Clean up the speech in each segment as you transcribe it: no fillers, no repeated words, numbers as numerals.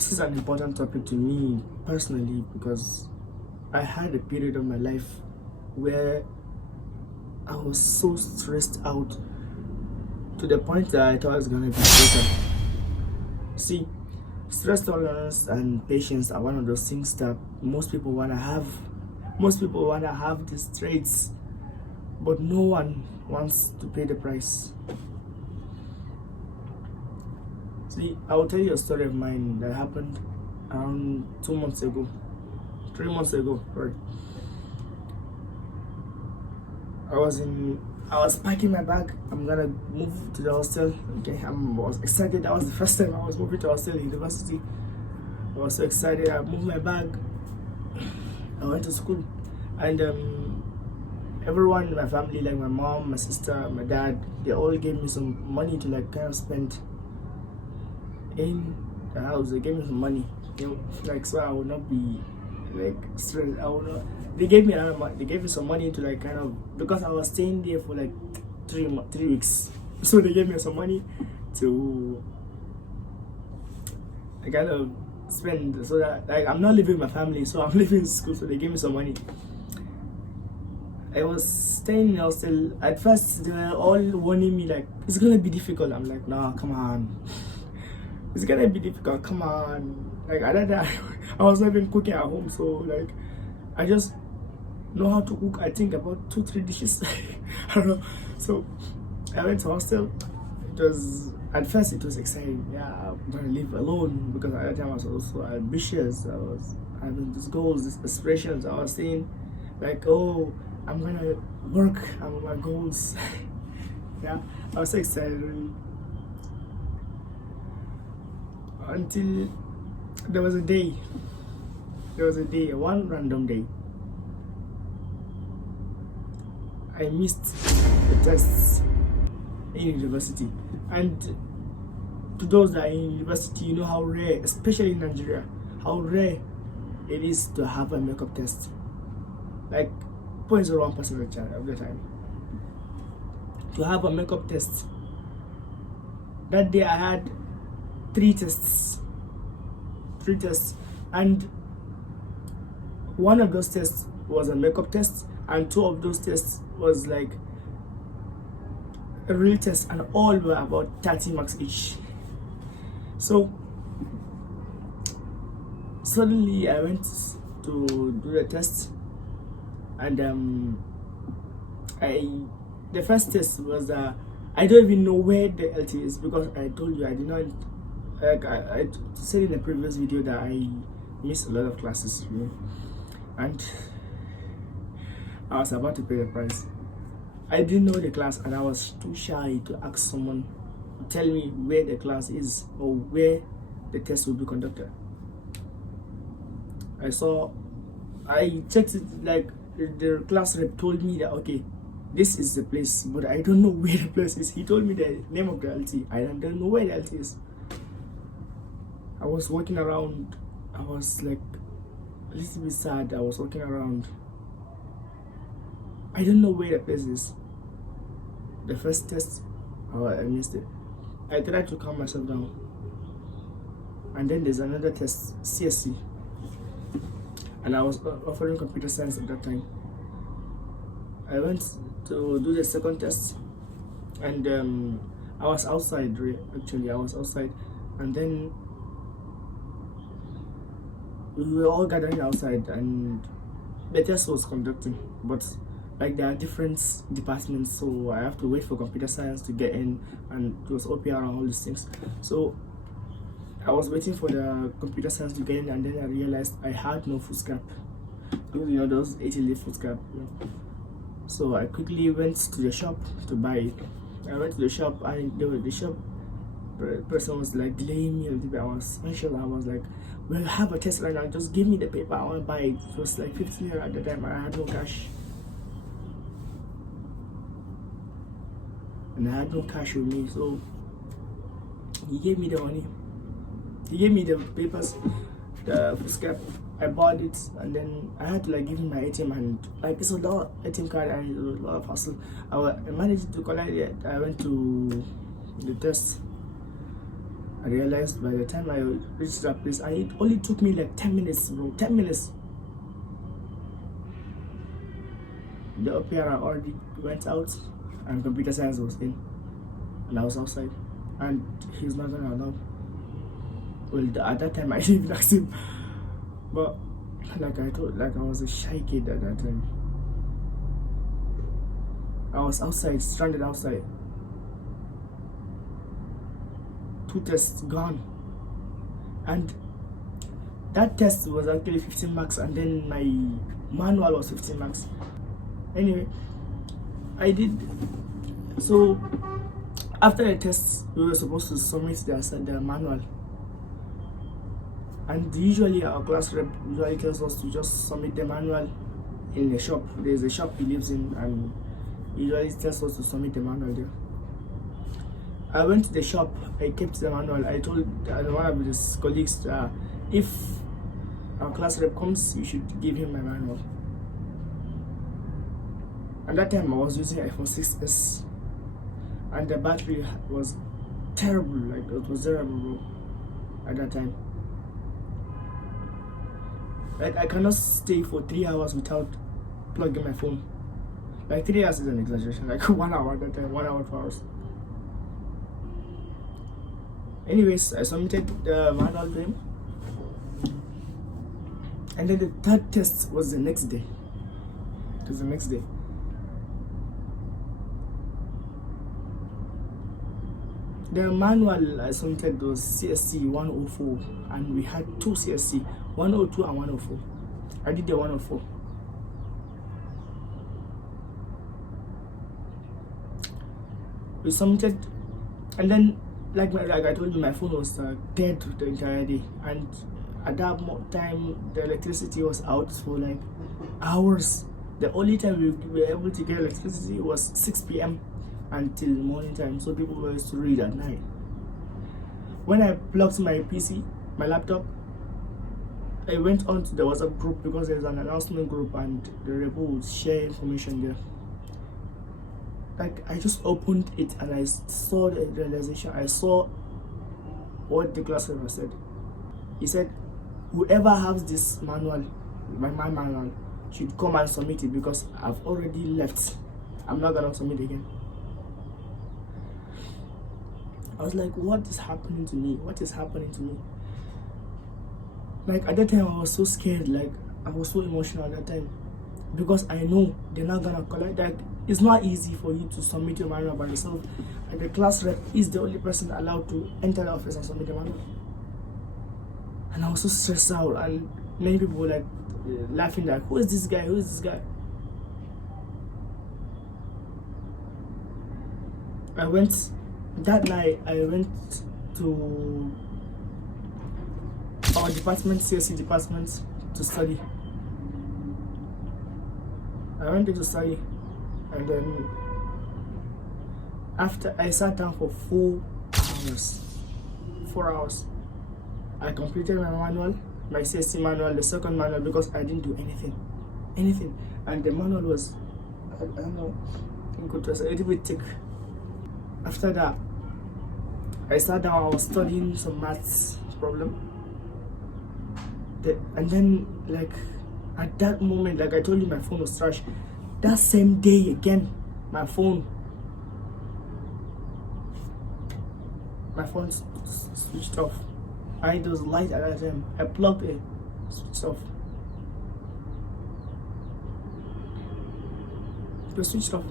This is an important topic to me personally because I had a period of my life where I was so stressed out to the point that I thought I was gonna be broken. See, stress tolerance and patience are one of those things that most people wanna have. Most people wanna have these traits, but no one wants to pay the price. See, I will tell you a story of mine that happened around 3 months ago, right? I was packing my bag. I'm gonna move to the hostel. Okay, I was excited. That was the first time I was moving to hostel university. I was so excited. I moved my bag. I went to school, and everyone in my family, like my mom, my sister, my dad, they all gave me some money to like kind of spend in the house. They gave me some money, like so I would not be like stressed. I would not. They gave me another money. They gave me some money to like kind of, because I was staying there for like 3 weeks. So they gave me some money to kind of spend, so that like I'm not living with my family, so I'm living in school. So they gave me some money. I was staying in hostel. At first, they were all warning me like it's gonna be difficult. I'm like, nah, come on. It's gonna be difficult. Come on. Like I don't I was not even cooking at home, so like I just know how to cook. I think about 2-3 dishes. I don't know. So I went to hostel. It was at first it was exciting. Yeah, I'm gonna live alone because at that time I was also ambitious. I was having these goals, these aspirations. I was saying like, oh, I'm gonna work on my goals. Yeah, I was so excited really. Until there was a day, one random day, I missed the tests in university. And to those that are in university, you know how rare, especially in Nigeria, how rare it is to have a makeup test. Like 0.01% of the time. To have a makeup test. That day I had 3 tests, and one of those tests was a makeup test, and 2 of those tests was like a real test, and all were about 30 marks each. So suddenly I went to do the test, and the first test was I don't even know where the LT is, because I told you I did not, like I said in the previous video that I missed a lot of classes, and I was about to pay the price. I didn't know the class, and I was too shy to ask someone to tell me where the class is or where the test will be conducted. I checked it, like the class rep told me that okay, this is the place, but I don't know where the place is. He told me the name of the LT. I don't know where the LT is. I was walking around. I was like a little bit sad. I was walking around. I don't know where the place is. The first test, oh, I missed it. I tried to calm myself down. And then there's another test, CSC. And I was offering computer science at that time. I went to do the second test, and I was outside, actually. I was outside, and then we were all gathering outside, and the test was conducting, but like there are different departments, so I have to wait for computer science to get in, and it was OPR and all these things. So I was waiting for the computer science to get in, and then I realized I had no food scrap. Those 80 food scrap. So I quickly went to the shop to buy it. I went to the shop, and the shop person was like delaying me a little bit. I was mentioned. I was like, well, I have a test right now, just give me the paper, I want to buy it. It was like 50 naira at the time. I had no cash, and I had no cash with me. So he gave me the money, he gave me the papers, the food scrap. I bought it, and then I had to like give him my ATM, and like it's a lot ATM card, and it was a lot of hassle. I managed to collect it. I went to the test. I realized by the time I reached that place, and it only took me like 10 minutes, bro. 10 minutes. The opera already went out, and computer science was in, and I was outside, and he's not gonna allow. Well, at that time I didn't ask him, but like I was a shy kid at that time. I was outside, stranded outside. 2 tests gone, and that test was actually 15 marks, and then my manual was 15 marks. Anyway, I did. So after the test, we were supposed to submit the manual, and usually our class rep usually tells us to just submit the manual in the shop. There's a shop he lives in, and he usually tells us to submit the manual there. I went to the shop, I kept the manual. I told one of his colleagues, if our class rep comes, you should give him my manual. At that time I was using iPhone 6s, and the battery was terrible, like it was terrible at that time. Like I cannot stay for 3 hours without plugging my phone. Like 3 hours is an exaggeration, like 1 hour at that time, 1 hour, 2 hours. Anyways, I submitted the manual to him, and then the third test was the next day. It was the next day. The manual I submitted was CSC 104, and we had 2 CSC, 102 and 104. I did the 104. We submitted, and then like I told you, my phone was dead the entire day, and at that time the electricity was out for like hours. The only time we were able to get electricity was 6 p.m. until morning time, so people were used to read at night. When I plugged my PC, my laptop, I went on to the WhatsApp group because there's an announcement group, and the rebel would share information there. Like I just opened it and I saw the realization. I saw what the class rep said. He said, whoever has this manual, my manual, should come and submit it because I've already left. I'm not gonna submit again. I was like, what is happening to me? What is happening to me? Like at that time I was so scared, like I was so emotional at that time, because I know they're not gonna collect. Like it's not easy for you to submit your manual by yourself, and the class rep is the only person allowed to enter the office and submit the manual. And I was so stressed out, and many people were like laughing, like, who is this guy? Who is this guy? That night I went to our department, CSC department, to study. I went there to study, and then after I sat down for 4 hours. 4 hours. I completed my manual, my CSC manual, the second manual, because I didn't do anything. And the manual was, I don't know, I think it was a little bit thick. After that, I sat down, I was studying some maths problem. And then, like, at that moment, like I told you, my phone was trash. That same day again, my phone switched off. And it was light at that time. I plugged it, switched off. It was switched off.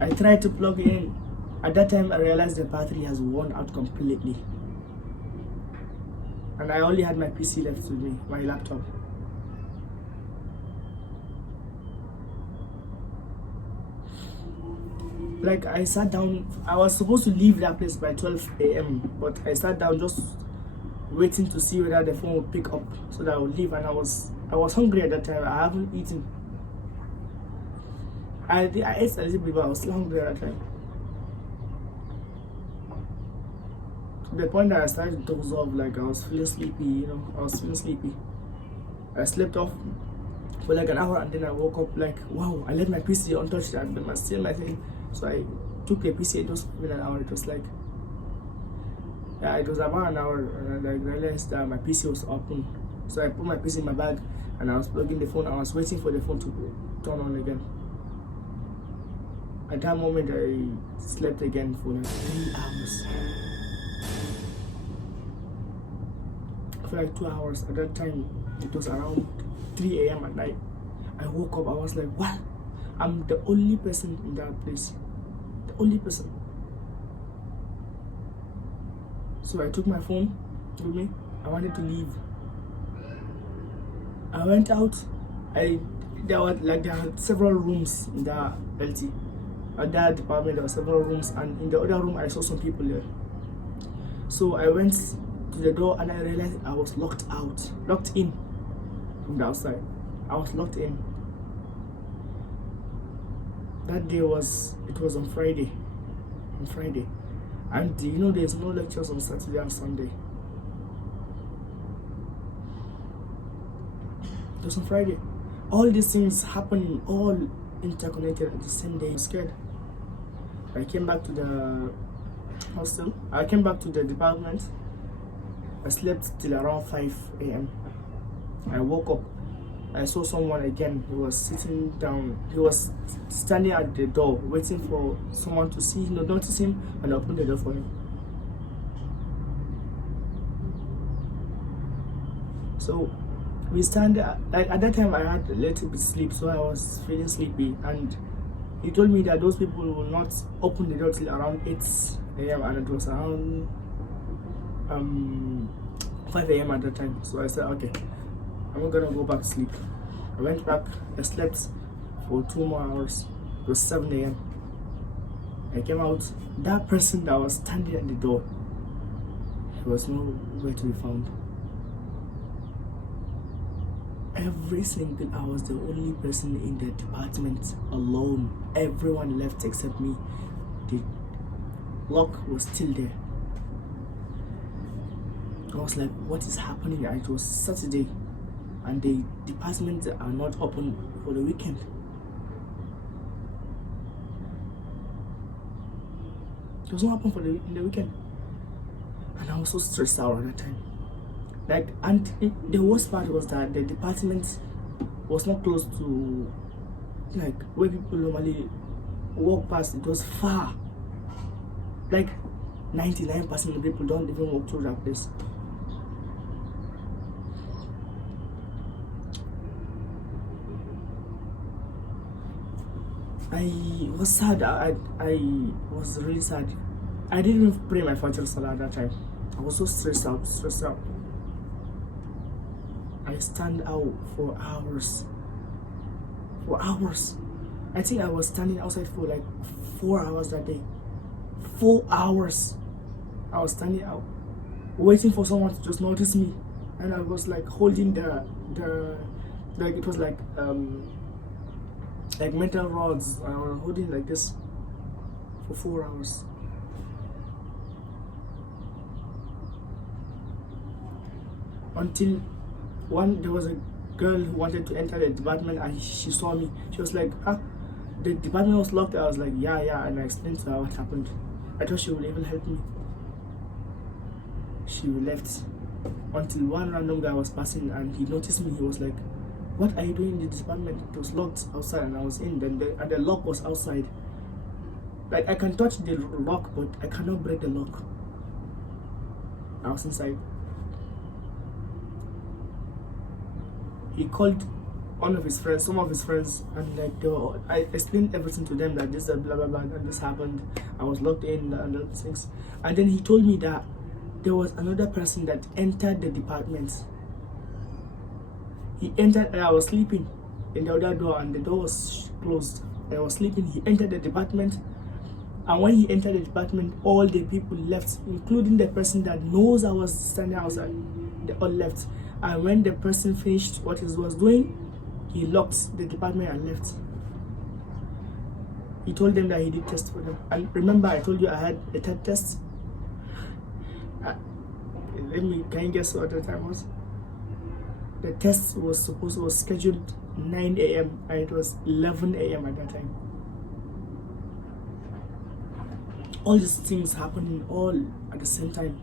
I tried to plug it in. At that time, I realized the battery has worn out completely. And I only had my PC left with me, my laptop. Like I sat down, I was supposed to leave that place by 12 a.m. but I sat down just waiting to see whether the phone would pick up so that I would leave. And I was hungry at that time. I haven't eaten. I ate a little bit, but I was still hungry at that time. To the point that I started to doze off, like I was feeling sleepy, I was feeling sleepy. I slept off for like an hour, and then I woke up like, wow, I left my PC untouched, and then still my thing. So I took the PC, just within an hour. It was like, Yeah, it was about an hour, and I realized that my PC was open. So I put my PC in my bag, and I was plugging the phone. I was waiting for the phone to turn on again. At that moment, I slept again for like 3 hours. For like 2 hours. At that time, it was around 3 a.m. at night. I woke up, I was like, what? I'm the only person in that place. The only person. So I took my phone with me. I wanted to leave. I went out. There were several rooms in the LT. At that department there were several rooms, and in the other room I saw some people there. So I went to the door and I realized I was locked in from the outside. I was locked in. That day it was on Friday. And you know there's no lectures on Saturday and Sunday. It was on Friday. All these things happening, all interconnected at the same day. I was scared. I came back to the hostel. I came back to the department. I slept till around 5 a.m. I woke up. I saw someone again. He was sitting down. He was standing at the door, waiting for someone to see him, notice him, and open the door for him. So we stand. Like at that time, I had a little bit sleep, so I was feeling sleepy. And he told me that those people will not open the door till around 8 a.m. and it was around 5 a.m. at that time. So I said, okay, I'm not gonna go back to sleep. I went back. I slept for 2 more hours. It was 7 a.m. I came out. That person that was standing at the door, he was nowhere to be found. Every single I was the only person in the department alone. Everyone left except me. The lock was still there. I was like, what is happening? It was Saturday and the departments are not open for the weekend. It was not open in the weekend. And I was so stressed out at that time. The worst part was that the department was not close to where people normally walk past. It was far. 99% of people don't even walk through that place. I was sad. I was really sad. I didn't even pray my Fajr Salah at that time. I was so stressed out. I stand out for hours. I think I was standing outside for like 4 hours that day. 4 hours. I was standing out, waiting for someone to just notice me, and I was like holding the it was like metal rods. I was holding like this for 4 hours. Until there was a girl who wanted to enter the department and she saw me. She was like, the department was locked. I was like, yeah, and I explained to her what happened. I thought she would even help me. She left until one random guy was passing and he noticed me. He was like, what are you doing in the department? It was locked outside and I was in. Then the lock was outside. I can touch the lock, but I cannot break the lock. I was inside. He called some of his friends, and I explained everything to them, that this blah blah blah and this happened. I was locked in and those things. And then he told me that there was another person that entered the department. He entered and I was sleeping in the other door and the door was closed. I was sleeping. He entered the department, and when he entered the department, all the people left, including the person that knows I was standing outside. They all left. And when the person finished what he was doing, he locked the department and left. He told them that he did test for them. And remember, I told you I had a third test. Can you guess what the time was? The test was scheduled 9 a.m. and it was 11 a.m. at that time. All these things happening all at the same time.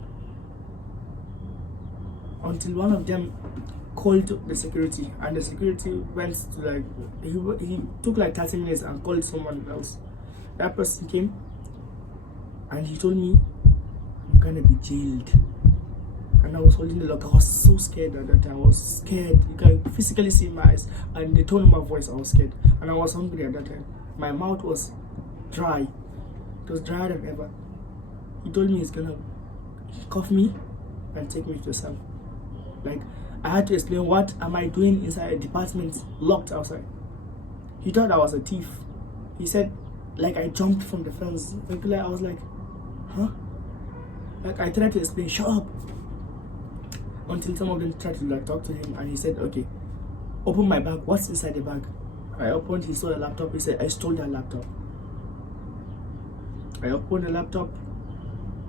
until one of them called the security, and the security went to like, he took like 30 minutes and called someone else. That person came and he told me, I'm gonna be jailed. And I was holding the lock. I was so scared at that time. I was scared. You can physically see my eyes and the tone of my voice. I was scared, and I was hungry at that time. My mouth was dry. It was drier than ever. He told me he's gonna cuff me and take me to the cell. Like, I had to explain, what am I doing inside a department locked outside? He thought I was a thief. He said, like, I jumped from the fence. I was like, huh? Like, I tried to explain, shut up. Until some of them tried to like talk to him, and he said, okay, open my bag. What's inside the bag? I opened, he saw a laptop. He said, I stole that laptop. I opened the laptop.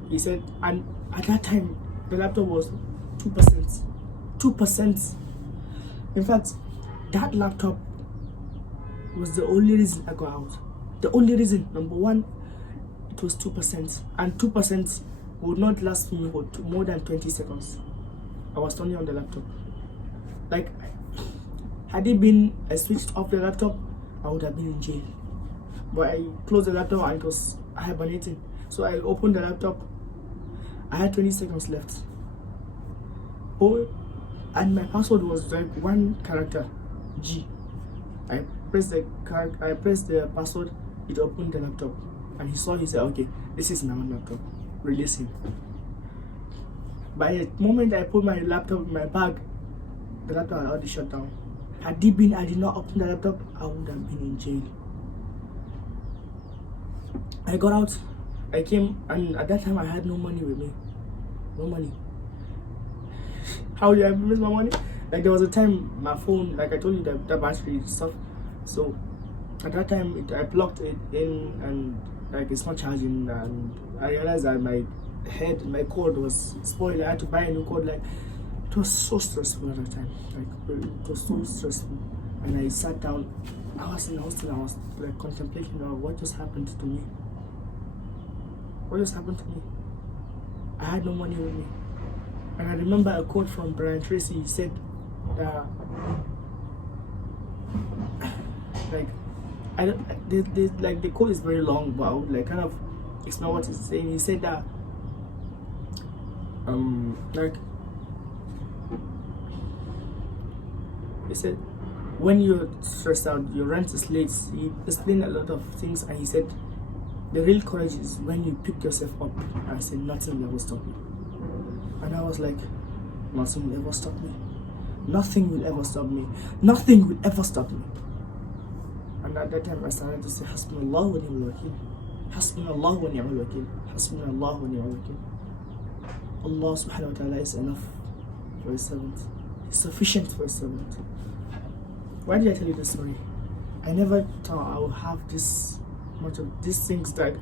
He said, and at that time, the laptop was 2%. 2%. In fact, that laptop was the only reason I got out. The only reason. Number one, it was 2%. And 2% would not last me for more than 20 seconds. I was turning on the laptop. Like, had it been I switched off the laptop, I would have been in jail. But I closed the laptop and it was hibernating. So I opened the laptop. I had 20 seconds left. Oh, and my password was like one character, G. I pressed the password. It opened the laptop, and he saw. He said, "Okay, this is my own laptop. Release him." By the moment I put my laptop in my bag, the laptop had already shut down. I did not open the laptop, I would have been in jail. I got out, I came, and at that time I had no money with me. No money. How did I miss my money? Like, there was a time my phone, like I told you, the battery stuff. So at that time I plugged it in and like it's not charging, and I realized that my cord was spoiled. I had to buy a new cord. Like, it was so stressful at that time. Like, it was so stressful. And I sat down. I was in the hostel. I was like contemplating what just happened to me. What just happened to me? I had no money with me. And I remember a quote from Brian Tracy. He said that like, I don't, like, the quote is very long, but I would like kind of explain what he's saying. He said that like, he said, when you're stressed out, your rent is late. He explained a lot of things, and he said the real courage is when you pick yourself up and say, nothing will ever stop me. And I was like, nothing will ever stop me. Nothing will ever stop me. Nothing will ever stop me. And at that time I started to say, Hasbunallah wa ni'mal wakeel. Hasbunallah wa ni'mal wakeel. Hasbunallah wa ni'mal wakeel. Allah subhanahu wa ta'ala is enough for his servant. He's sufficient for his servant. Why did I tell you this story? I never thought I would have this much of these things that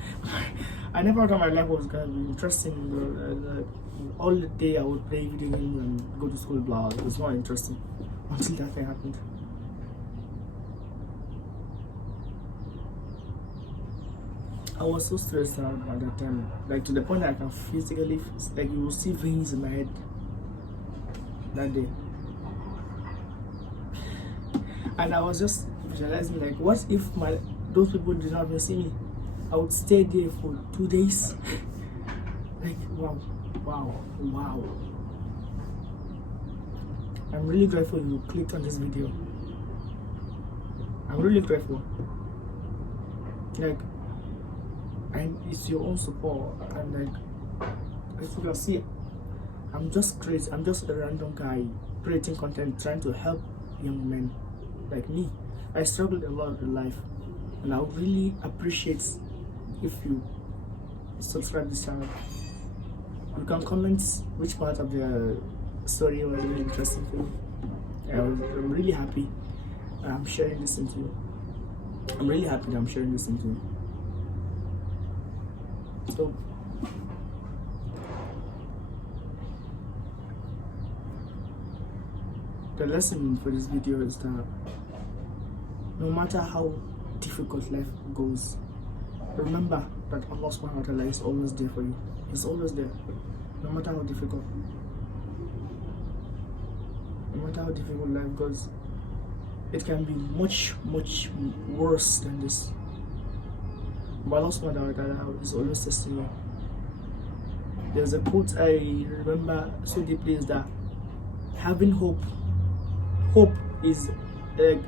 I never thought my life was gonna be interesting. All the day I would play video games and go to school, blah. It was not interesting until that thing happened. I was so stressed out at that time, like to the point that I can physically, like, you will see veins in my head that day. And I was just visualizing, like, what if those people did not even see me? I would stay there for 2 days. Like, wow. I'm really grateful you clicked on this video. I'm really grateful. Like, and it's your own support, and like, as you can see, I'm just a random guy creating content, trying to help young men like me. I struggled a lot in life, and I would really appreciate if you subscribe this channel. You can comment which part of the story was really interesting for you. I'm really happy I'm sharing this with you. I'm really happy that I'm sharing this with you. So, the lesson for this video is that no matter how difficult life goes, remember that Allah subhanahu wa ta'ala is always there for you. He's always there, no matter how difficult. no matter how difficult life goes, it can be much worse than this. But Allah subhanahu wa ta'ala is always testing you. There's a quote I remember so deeply, is that having hope is like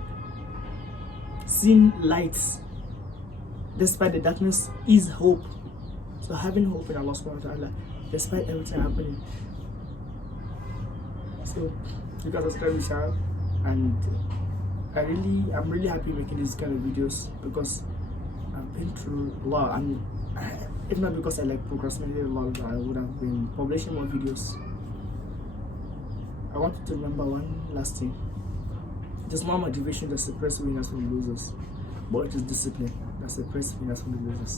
seeing lights despite the darkness is hope. So having hope in Allah subhanahu wa ta'ala despite everything happening. So you guys subscribe to channel, and I'm really happy making these kind of videos because I've been through a lot, and if not because I like procrastinating a lot, I would have been publishing more videos. I want you to remember one last thing. It is not motivation that separates winners from losers, but it is discipline that separates winners from the losers.